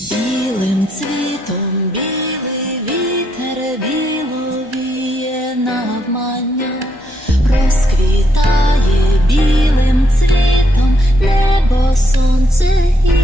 Білим цвітом білий вітер віловіє навмання, розквітає білим цвітом небо, сонце і.